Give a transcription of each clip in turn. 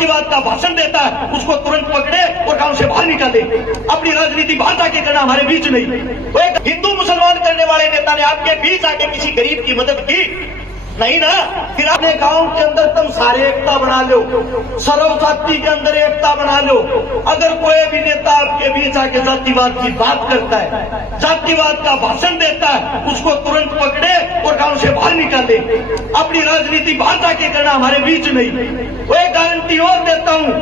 जातिवाद का भाषण देता है उसको तुरंत पकड़े और गांव से बाहर निकाले। अपनी राजनीति बाहर जाके करना, हमारे बीच नहीं। वो एक हिंदू मुसलमान करने वाले नेता ने आपके बीच आके किसी गरीब की मदद की नहीं ना। फिर अपने गांव के अंदर तुम सारे एकता बना लो, सर्व जाति के अंदर एकता बना लो। अगर कोई भी नेता आपके बीच आके जातिवाद की बात करता है, जातिवाद का भाषण देता है, उसको तुरंत पकड़े और गांव से बाहर निकाले। अपनी राजनीति बाहर जाके करना, हमारे बीच नहीं। वो एक गारंटी और देता हूं,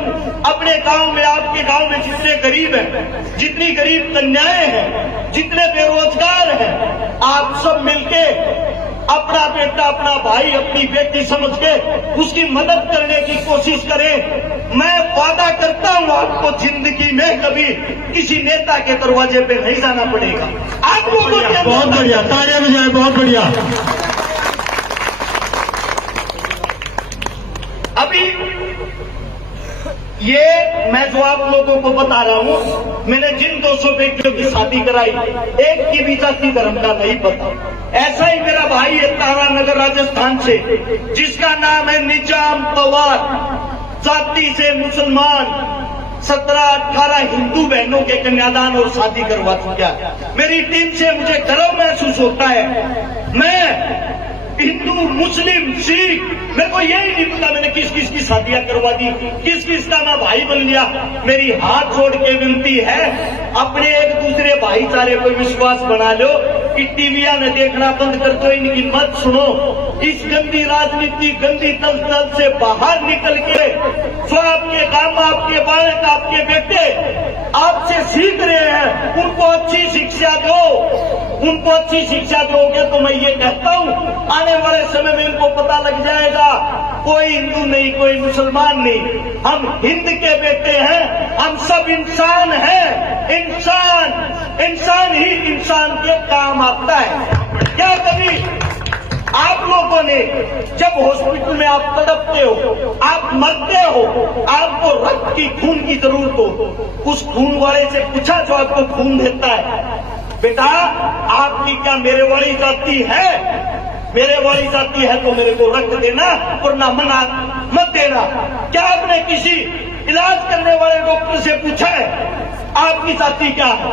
अपने गांव में, आपके गांव में जितने गरीब हैं, जितनी गरीब कन्याएं हैं, जितने बेरोजगार हैं, आप सब मिलके अपना बेटा, अपना भाई, अपनी बेटी समझ के उसकी मदद करने की कोशिश करें। मैं वादा करता हूं आपको जिंदगी में कभी किसी नेता के दरवाजे पे नहीं जाना पड़ेगा। आप लोगों के बहुत बढ़िया, तालियां बजाएं, बहुत बढ़िया। अभी ये मैं जो आप लोगों को बता रहा हूं, मैंने जिन 200 बेटियों की शादी कराई, एक की भी जाति धर्म का नहीं पता। ऐसा ही मेरा भाई है तारानगर राजस्थान से, जिसका नाम है निजाम पवार, जाति से मुसलमान, 17-18 हिंदू बहनों के कन्यादान और शादी करवा चुका। मेरी टीम से मुझे गर्व महसूस होता है। मैं हिंदू, मुस्लिम, सिख, मेरे को यही नहीं पता मैंने किस किस की शादियां करवा दी, किस किस का मैं भाई बन लिया। मेरी हाथ जोड़ के विनती है, अपने एक दूसरे भाईचारे पर विश्वास बना लो कि टीवियां न देखना बंद कर दो, इनकी मत सुनो। इस गंदी राजनीति, गंदी तंत्र से बाहर निकल के जो आपके काम, आपके बालक, आपके बेटे आपसे सीख रहे हैं, उनको अच्छी शिक्षा दो। उनको अच्छी शिक्षा दोगे तो मैं ये कहता हूं, आने वाले समय में इनको पता लग जाएगा कोई हिंदू नहीं, कोई मुसलमान नहीं, हम हिंद के बेटे हैं, हम सब इंसान हैं। इंसान ही इंसान के काम आता है। क्या कभी आप लोगों ने जब हॉस्पिटल में आप तड़पते हो, आप मरते हो, आपको रक्त की, खून की जरूरत हो, उस खून वाले से पूछा जो आपको खून देता है, बेटा आपकी क्या मेरे वाली जाति है? मेरे वाली जाति है तो मेरे को रक्त देना, वरना मना मत देना। क्या आपने किसी इलाज करने वाले डॉक्टर से पूछा है आपकी जाति क्या है?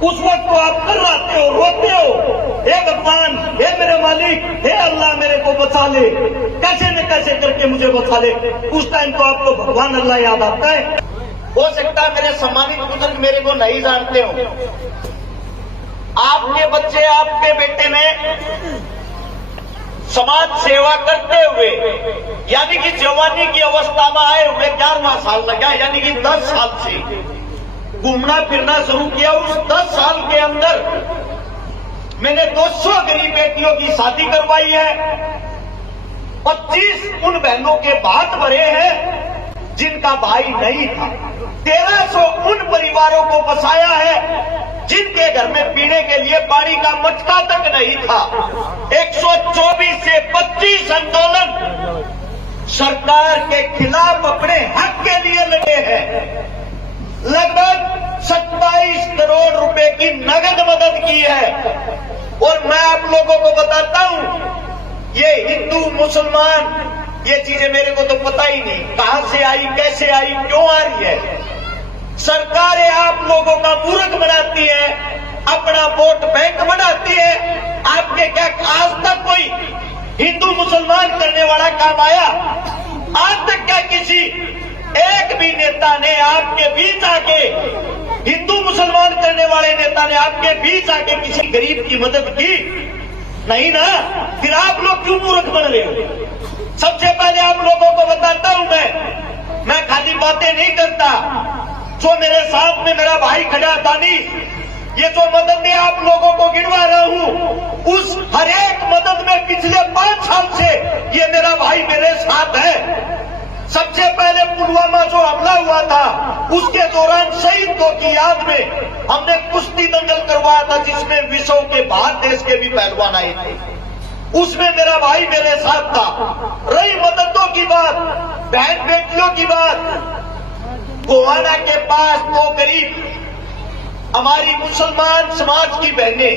उस वक्त तो आप कर्राते हो, रोते हो, हे भगवान, हे मेरे मालिक, हे अल्लाह मेरे को बचा ले, कैसे न कैसे करके मुझे बचा ले। उस टाइम तो आपको भगवान अल्लाह याद आता है। हो सकता है मेरे सम्मानित बुजुर्ग मेरे को नहीं जानते हो, आपके बच्चे, आपके बेटे ने समाज सेवा करते हुए, यानी कि जवानी की अवस्था में आए हुए 11वां साल लगा, यानी कि 10 साल से घूमना फिरना शुरू किया। उस 10 साल के अंदर मैंने 200 गरीब बेटियों की शादी करवाई है। 25 उन बहनों के बात भरे हैं जिनका भाई नहीं था। 1300 उन परिवारों को बसाया है जिनके घर में पीने के लिए पानी का मटका तक नहीं था। 124 से 25 आंदोलन सरकार के खिलाफ अपने हक के लिए लगे हैं। लगभग 27 करोड़ रुपए की नगद मदद की है। और मैं आप लोगों को बताता हूं, ये हिंदू मुसलमान ये चीजें मेरे को तो पता ही नहीं कहां से आई, कैसे आई, क्यों आ रही है। सरकारें आप लोगों का मूर्ख बनाती है, अपना वोट बैंक बनाती है। आपके क्या आज तक कोई हिंदू मुसलमान करने वाला काम आया? आज तक क्या किसी एक भी नेता ने आपके बीच आके, हिंदू मुसलमान करने वाले नेता ने आपके बीच आके किसी गरीब की मदद की? नहीं ना। फिर आप लोग क्यों मूर्ख बन रहे हो? सबसे पहले आप लोगों को बताता हूं, मैं खाली बातें नहीं करता। जो मेरे साथ में मेरा भाई खड़ा दानी, ये जो मदद में आप लोगों को गिनवा रहा हूं, उस हर एक मदद में पिछले 5 साल से ये मेरा भाई मेरे साथ है। सबसे पहले पुलवामा जो हमला हुआ था, उसके दौरान शहीदों की याद में हमने कुश्ती दंगल करवाया था, जिसमें विश्व के बाहर देश के भी पहलवान आए थे। उसमें मेरा भाई मेरे साथ था। रही मददों की बात, बहन बेटियों की बात, गोवाना के पास 2 गरीब हमारी मुसलमान समाज की बहनें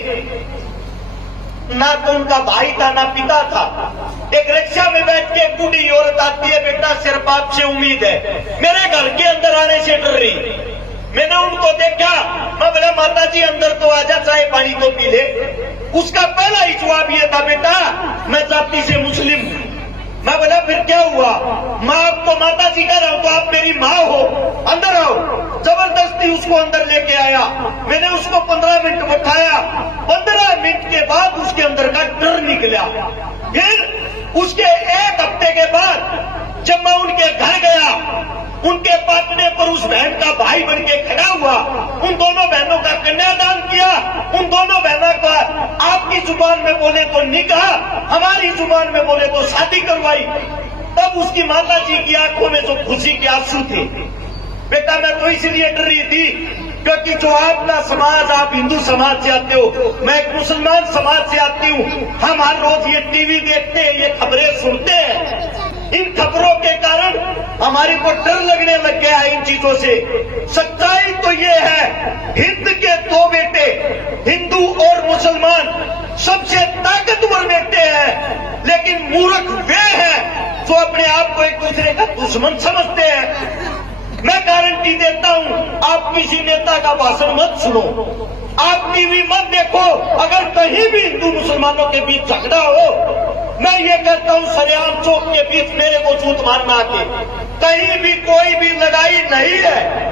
ना तो उनका भाई था ना पिता था। एक रिक्शा में बैठ के एक बूढ़ी औरत आती है, बेटा सिर्फ आपसे उम्मीद है, मेरे घर के अंदर आने से डर रही। मैंने उनको देखा, मैं बोला माता जी अंदर तो आजा, चाय पानी तो पी ले। उसका पहला ही जवाब ये था, बेटा मैं जाति से मुस्लिम हूं। मैं बोला फिर क्या हुआ? मैं आपको माता जी कह रहा हूं तो आप मेरी माँ हो, अंदर आओ। जबरदस्ती उसको अंदर लेके आया। मैंने उसको 15 मिनट बैठाया। 15 मिनट के बाद उसके अंदर का डर निकला। फिर उसके एक हफ्ते के बाद जब मैं उनके घर गया, उनके पाटने पर उस बहन का भाई बन के खड़ा हुआ, उन दोनों बहनों का कन्यादान किया, उन दोनों बहनों का आपकी जुबान में बोले तो निकाह, हमारी जुबान में बोले तो शादी करवाई। तब उसकी माता जी की आंखों में जो खुशी के आंसू थे। बेटा मैं तो इसलिए डर रही थी क्योंकि जो आपका समाज, आप हिंदू समाज से आते हो, मैं एक मुसलमान समाज से आती हूँ। हम हर रोज ये टीवी देखते हैं, ये खबरें सुनते हैं। इन खबरों के कारण हमारे को डर लगने लग गया है इन चीजों से। सच्चाई तो ये है, हिंद के दो बेटे, हिंदू और मुसलमान, सबसे ताकतवर बेटे हैं, लेकिन मूर्ख वे हैं जो अपने आप को एक दूसरे का दुश्मन समझते हैं। मैं गारंटी देता हूं, आप किसी नेता का भाषण मत सुनो, आप टीवी मत देखो। अगर कहीं भी हिंदू मुसलमानों के बीच झगड़ा हो, मैं ये कहता हूं सरेआम चौक के बीच मेरे को झूठ मारना आके, कहीं भी कोई भी लड़ाई नहीं है।